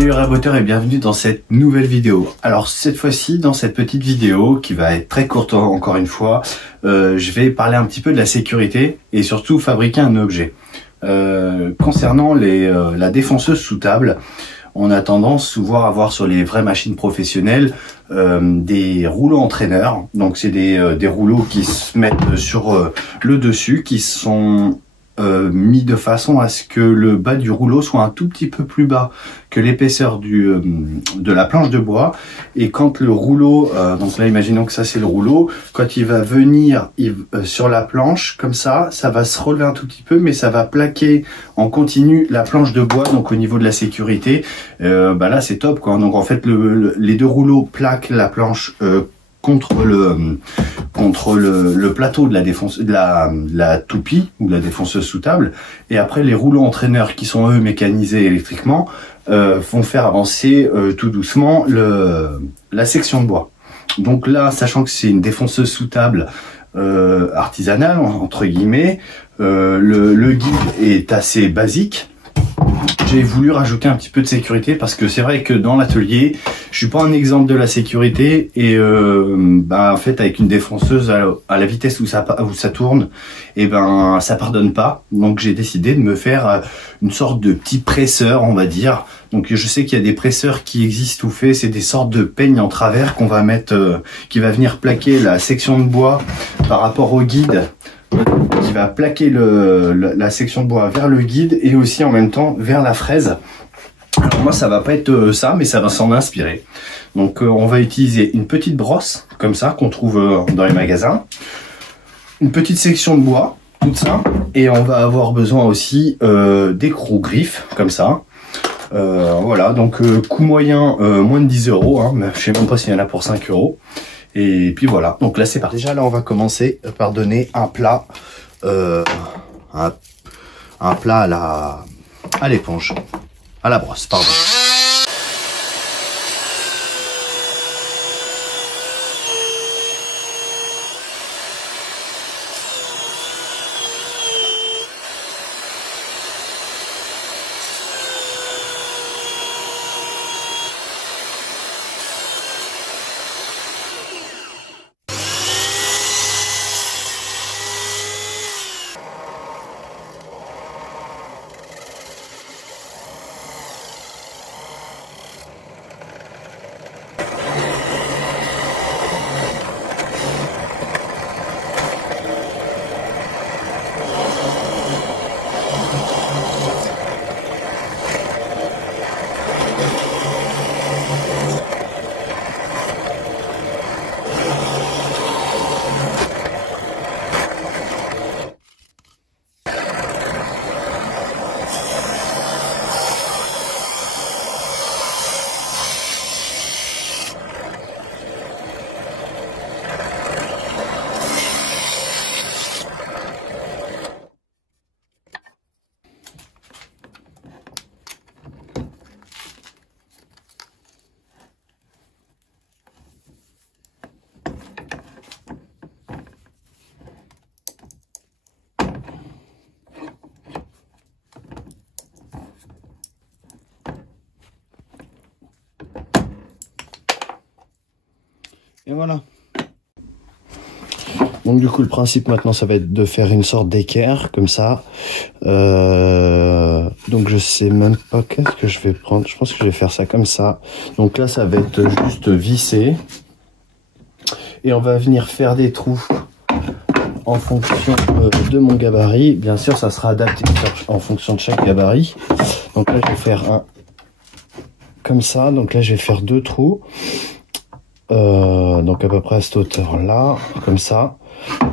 Salut raboteurs et bienvenue dans cette nouvelle vidéo. Alors cette fois-ci, dans cette petite vidéo qui va être très courte encore une fois, je vais parler un petit peu de la sécurité et surtout fabriquer un objet. Concernant la défonceuse sous table, on a tendance souvent à voir sur les vraies machines professionnelles des rouleaux entraîneurs. Donc c'est des rouleaux qui se mettent sur le dessus, qui sont mis de façon à ce que le bas du rouleau soit un tout petit peu plus bas que l'épaisseur de la planche de bois. Et quand le rouleau, donc là imaginons que ça c'est le rouleau, quand il va venir sur la planche comme ça va se relever un tout petit peu, mais ça va plaquer en continu la planche de bois. Donc au niveau de la sécurité, là c'est top quoi. Donc en fait les deux rouleaux plaquent la planche contre le plateau de la toupie ou de la défonceuse sous table, et après les rouleaux entraîneurs qui sont eux mécanisés électriquement vont faire avancer tout doucement la section de bois. Donc là, sachant que c'est une défonceuse sous table artisanale entre guillemets, le guide est assez basique. J'ai voulu rajouter un petit peu de sécurité parce que c'est vrai que dans l'atelier, je suis pas un exemple de la sécurité et en fait avec une défonceuse à la vitesse où ça tourne, et ça pardonne pas. Donc j'ai décidé de me faire une sorte de petit presseur, on va dire. Donc je sais qu'il y a des presseurs qui existent tout faits, c'est des sortes de peignes en travers qu'on va mettre, qui va venir plaquer la section de bois par rapport au guide, qui va plaquer la section de bois vers le guide et aussi en même temps vers la fraise. Alors moi ça va pas être ça, mais ça va s'en inspirer. Donc on va utiliser une petite brosse comme ça qu'on trouve dans les magasins, une petite section de bois toute simple, et on va avoir besoin aussi d'écrous griffes comme ça. Voilà, donc coût moyen moins de 10 €, hein, je sais même pas s'il y en a pour 5 €. Et puis voilà, donc là c'est parti. Déjà là on va commencer par donner un plat à l'éponge, à la brosse, pardon. Et voilà. Donc du coup le principe maintenant ça va être de faire une sorte d'équerre comme ça. Donc je sais même pas qu'est-ce que je vais prendre. Je pense que je vais faire ça comme ça. Donc là ça va être juste vissé. Et on va venir faire des trous en fonction de mon gabarit. Bien sûr ça sera adapté en fonction de chaque gabarit. Donc là je vais faire un comme ça. Donc là je vais faire deux trous. Donc à peu près à cette hauteur là, comme ça,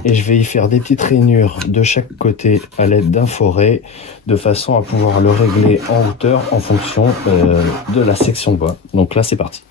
et je vais y faire des petites rainures de chaque côté à l'aide d'un foret, de façon à pouvoir le régler en hauteur en fonction de la section de bois. Donc là c'est parti.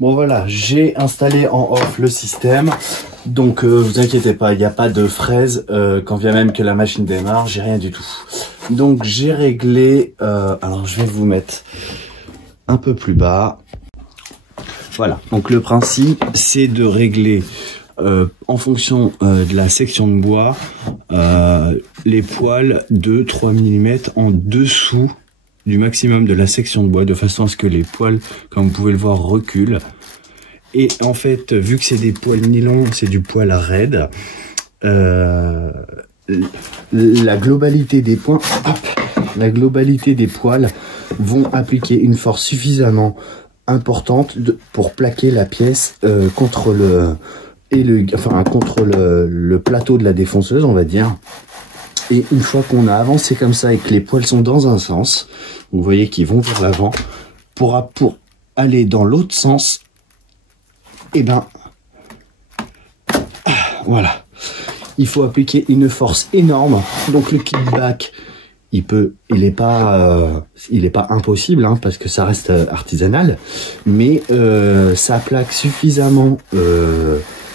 Bon voilà, j'ai installé en off le système. Donc vous inquiétez pas, il n'y a pas de fraise quand vient même que la machine démarre, j'ai rien du tout. Donc j'ai réglé, alors je vais vous mettre un peu plus bas. Voilà, donc le principe c'est de régler en fonction de la section de bois les poils de 3 mm en dessous du maximum de la section de bois, de façon à ce que les poils, comme vous pouvez le voir, reculent. Et en fait, vu que c'est des poils nylon, c'est du poil raide, la globalité des points, la globalité des poils vont appliquer une force suffisamment importante pour plaquer la pièce contre le plateau de la défonceuse, on va dire. Et une fois qu'on a avancé comme ça et que les poils sont dans un sens, vous voyez qu'ils vont vers l'avant, pour aller dans l'autre sens, et ben voilà, il faut appliquer une force énorme. Donc le kickback, il est pas impossible, hein, parce que ça reste artisanal, mais ça plaque suffisamment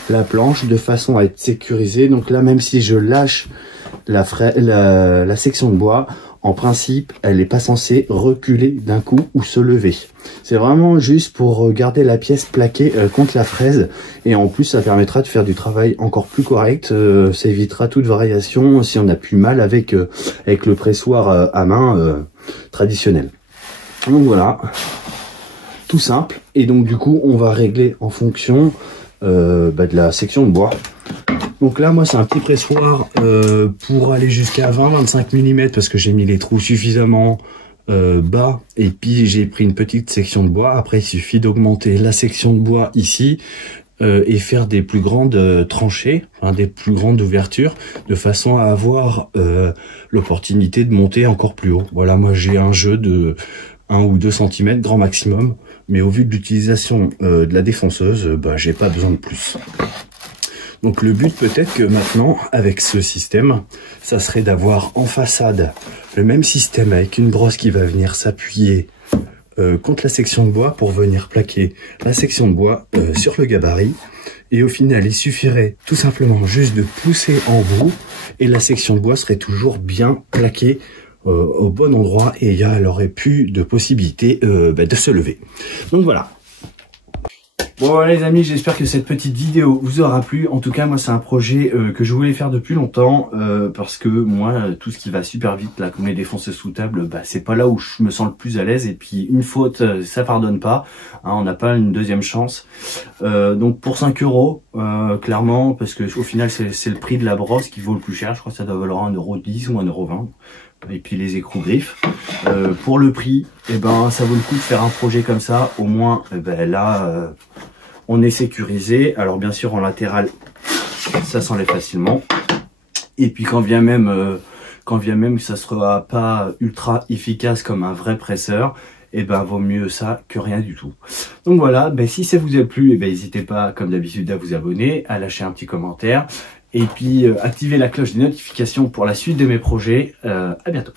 la planche de façon à être sécurisé. Donc là, même si je lâche la section de bois, en principe, elle n'est pas censée reculer d'un coup ou se lever. C'est vraiment juste pour garder la pièce plaquée contre la fraise. Et en plus, ça permettra de faire du travail encore plus correct. Ça évitera toute variation si on a plus mal avec le pressoir à main traditionnel. Donc voilà, tout simple. Et donc du coup, on va régler en fonction de la section de bois. Donc là, moi, c'est un petit pressoir pour aller jusqu'à 20-25 mm parce que j'ai mis les trous suffisamment bas, et puis j'ai pris une petite section de bois. Après, il suffit d'augmenter la section de bois ici et faire des plus grandes tranchées, enfin, des plus grandes ouvertures, de façon à avoir l'opportunité de monter encore plus haut. Voilà, moi, j'ai un jeu de 1 ou 2 cm grand maximum, mais au vu de l'utilisation de la défonceuse, j'ai pas besoin de plus. Donc le but peut-être que maintenant, avec ce système, ça serait d'avoir en façade le même système avec une brosse qui va venir s'appuyer contre la section de bois pour venir plaquer la section de bois sur le gabarit. Et au final, il suffirait tout simplement juste de pousser en bout et la section de bois serait toujours bien plaquée au bon endroit, et elle aurait plus de possibilité de se lever. Donc voilà. Bon les amis, j'espère que cette petite vidéo vous aura plu. En tout cas, moi c'est un projet que je voulais faire depuis longtemps parce que moi tout ce qui va super vite là, comme les défonceuses sous table, c'est pas là où je me sens le plus à l'aise, et puis une faute ça pardonne pas, hein, on n'a pas une deuxième chance. Donc pour 5 €, clairement, parce que au final c'est le prix de la brosse qui vaut le plus cher. Je crois que ça doit valoir 1,10 € ou 1,20 €. Et puis les écrous griffes, pour le prix, ça vaut le coup de faire un projet comme ça. Au moins là on est sécurisé. Alors bien sûr en latéral ça s'enlève facilement, et puis quand bien même ça sera pas ultra efficace comme un vrai presseur, vaut mieux ça que rien du tout. Donc voilà, si ça vous a plu, n'hésitez pas comme d'habitude à vous abonner, à lâcher un petit commentaire, et puis activez la cloche des notifications pour la suite de mes projets. À bientôt.